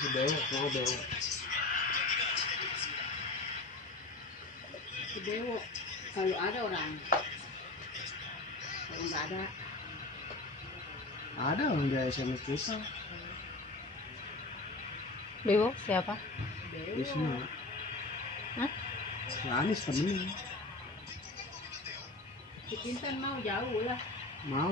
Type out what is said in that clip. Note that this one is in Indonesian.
Si Dewo, mau Dewo. Si Dewo, kalau ada orang, kalau nggak ada. Ada orang dia SMS kita. Dewo siapa? Dewo. Isma. Hah? Si Anis temennya. Si Kintan mau jauh lah. Mau